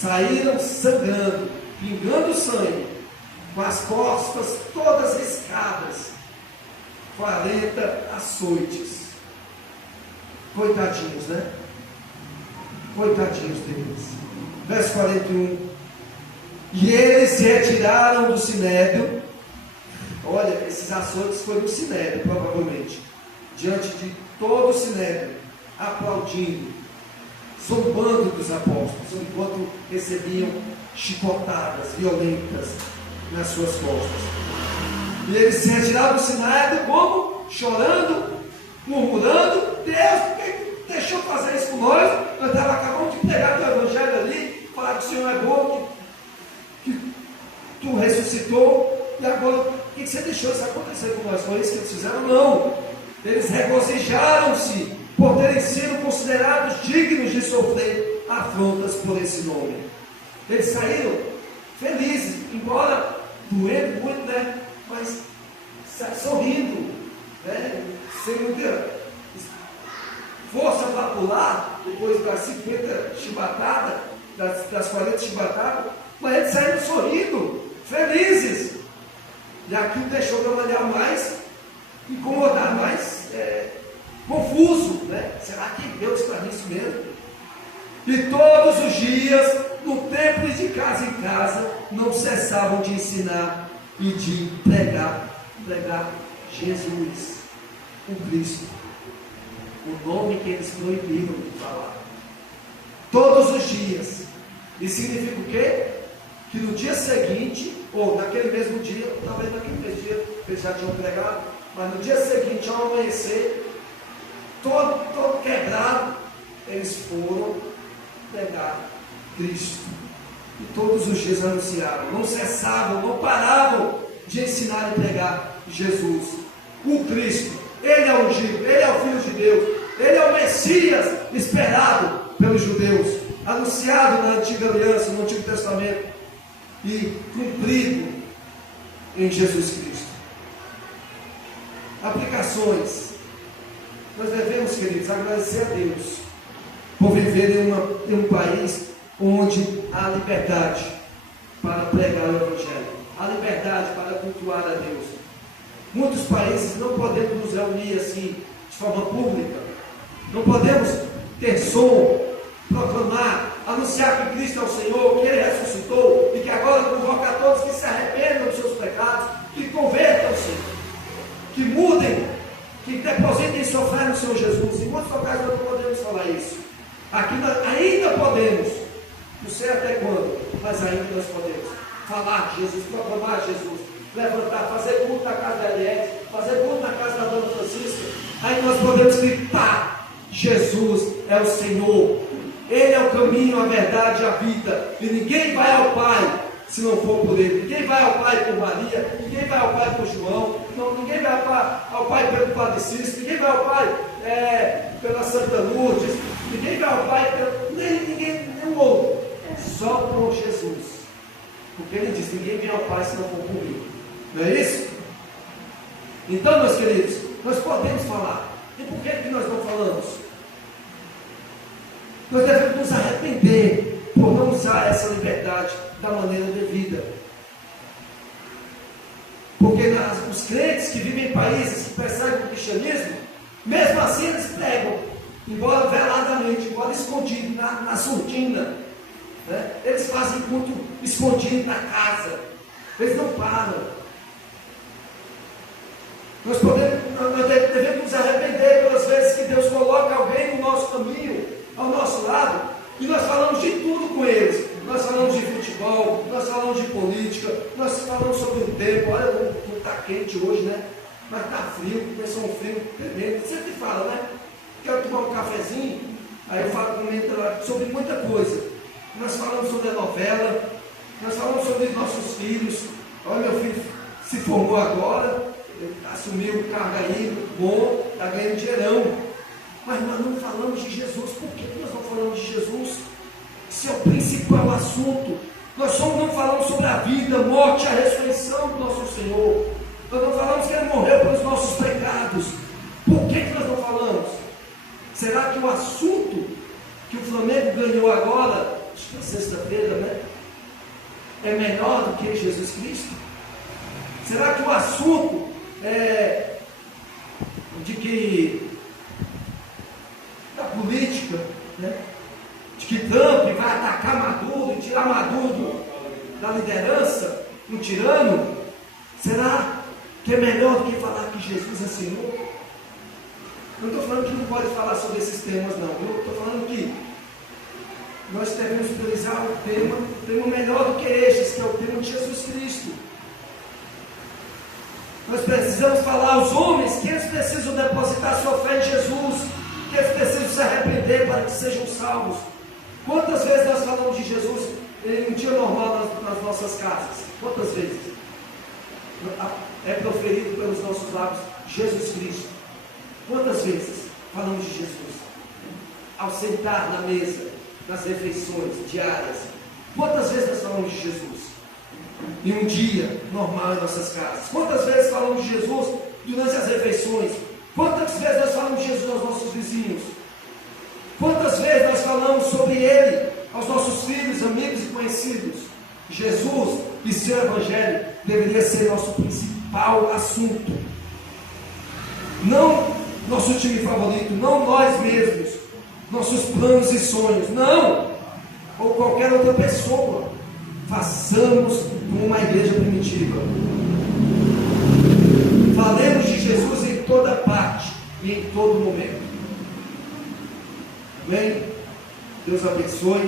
saíram sangrando, pingando sangue, com as costas todas riscadas, 40 açoites. Coitadinhos, né? Coitadinhos deles. Verso 41. E eles se retiraram do sinédrio. Olha, esses açoites foram no sinédrio, provavelmente, diante de todo o sinédrio, aplaudindo, zombando dos apóstolos, enquanto recebiam chicotadas violentas nas suas costas. E eles se retiraram do sinédrio como? Chorando, murmurando: Deus, por que deixou fazer isso com nós? Nós acabamos de pregar o evangelho ali, falar que o Senhor é bom, que tu ressuscitou, e agora por que você deixou isso acontecer com nós? Foi isso que eles fizeram? Não. Eles regozijaram-se por terem sido considerados dignos de sofrer afrontas por esse nome. Eles saíram felizes, embora doendo muito, né? Mas sorrindo, né? Sem muita força para pular, depois das 50 chibatadas, das 40 chibatadas, mas eles saíram sorrindo, felizes. E aquilo deixou trabalhar mais, incomodar mais, confuso, né? Será que Deus está nisso mesmo? E todos os dias, no templo e de casa em casa, não cessavam de ensinar e de pregar Jesus, o Cristo, o nome que eles proibiram de falar. Todos os dias. E significa o quê? Que no dia seguinte, ou naquele mesmo dia, talvez naquele mesmo dia, eles já tinham pregado, mas no dia seguinte, ao amanhecer, todo quebrado, eles foram pregar Cristo. E todos os dias anunciaram, não cessavam, não paravam de ensinar e pregar Jesus, o Cristo. Ele é o ungido, Ele é o Filho de Deus, Ele é o Messias esperado pelos judeus, anunciado na antiga aliança, no Antigo Testamento, e cumprido em Jesus Cristo. Aplicações. Nós devemos, queridos, agradecer a Deus por viver em um país onde há liberdade para pregar o Evangelho, há liberdade para cultuar a Deus. Muitos países não podemos nos reunir assim de forma pública, não podemos ter som, proclamar, anunciar que Cristo é o Senhor, que Ele ressuscitou e que agora convoca a todos que se arrependam dos seus pecados, que convertam-se, que mudem, que depositem sua fé no Senhor Jesus. Em muitos locais nós não podemos falar isso. Aqui nós ainda podemos, não sei até quando, mas ainda nós podemos falar de Jesus, proclamar Jesus, levantar, fazer culto na casa da Eliette, fazer culto na casa da Dona Francisca. Aí nós podemos gritar: Jesus é o Senhor, Ele é o caminho, a verdade e a vida, e ninguém vai ao Pai se não for por Ele. Ninguém vai ao Pai por Maria, ninguém vai ao Pai por João, ninguém vai ao Pai pelo Padre Cícero, ninguém vai ao Pai pela Santa Lourdes, ninguém vai ao Pai nenhum outro, só por Jesus. Porque Ele diz: ninguém vem ao Pai se não for por mim. Não é isso? Então, meus queridos, nós podemos falar. E por que nós não falamos? Nós devemos nos arrepender por não usar essa liberdade da maneira devida. Porque os crentes que vivem em países que perseguem o cristianismo, mesmo assim eles pregam, embora veladamente, embora escondido na surdina, né? Eles fazem culto escondido na casa, eles não param. Nós devemos nos arrepender pelas vezes que Deus coloca alguém no nosso caminho, ao nosso lado, e nós falamos de tudo com eles. Nós falamos de futebol, nós falamos de política, nós falamos sobre o tempo. Olha, não está quente hoje, né? Mas está frio, começou um frio tremendo. Sempre fala, né? Quero tomar um cafezinho, aí eu falo com ele sobre muita coisa. Nós falamos sobre a novela, nós falamos sobre nossos filhos. Olha, meu filho se formou agora, ele assumiu o cargo aí, bom, está ganhando dinheirão. Mas nós não falamos de Jesus. Por que nós não falamos de Jesus? Esse é o principal assunto. Nós não falamos sobre a vida, a morte, a ressurreição do nosso Senhor. Nós não falamos que Ele morreu pelos nossos pecados. Por que nós não falamos? Será que o assunto que o Flamengo ganhou agora acho que na sexta-feira, né? É menor do que Jesus Cristo? Será que o assunto é de que da política, né? De que Trump vai atacar Maduro e tirar Maduro da liderança, um tirano? Será que é melhor do que falar que Jesus ensinou? Não estou falando que não pode falar sobre esses temas, não. Eu estou falando que nós devemos priorizar o tema melhor do que estes, que é o tema de Jesus Cristo. Nós precisamos falar aos homens que eles precisam depositar sua fé em Jesus, que eles precisam se arrepender para que sejam salvos. Quantas vezes nós falamos de Jesus em um dia normal nas nossas casas? Quantas vezes? É proferido pelos nossos lábios Jesus Cristo. Quantas vezes falamos de Jesus? Ao sentar na mesa, nas refeições diárias, quantas vezes nós falamos de Jesus? Em um dia normal em nossas casas. Quantas vezes falamos de Jesus durante as refeições? Quantas vezes nós falamos de Jesus aos nossos vizinhos? Quantas vezes nós falamos sobre Ele aos nossos filhos, amigos e conhecidos? Jesus e seu Evangelho deveria ser nosso principal assunto. Não nosso time favorito, não nós mesmos, nossos planos e sonhos, não, ou qualquer outra pessoa. Façamos como uma igreja primitiva. Falemos de Jesus em toda parte e em todo momento. Amém? Deus abençoe.